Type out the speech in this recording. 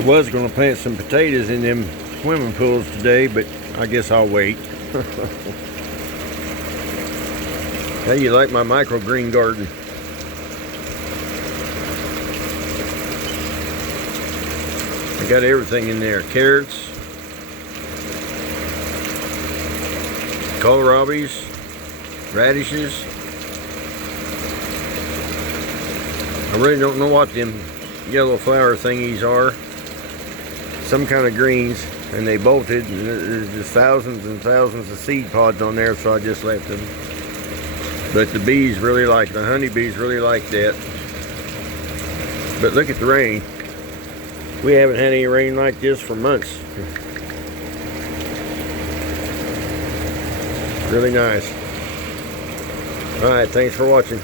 I was going to plant some potatoes in them swimming pools today, but I guess I'll wait. How you like my microgreen garden? I got everything in there. Carrots, kohlrabis, radishes. I really don't know what them yellow flower thingies are. Some kind of greens, and they bolted, and there's just thousands and thousands of seed pods on there, so I just left them. But the bees really like, the honeybees really like that. But look at the rain. We haven't had any rain like this for months. Really nice. All right, thanks for watching.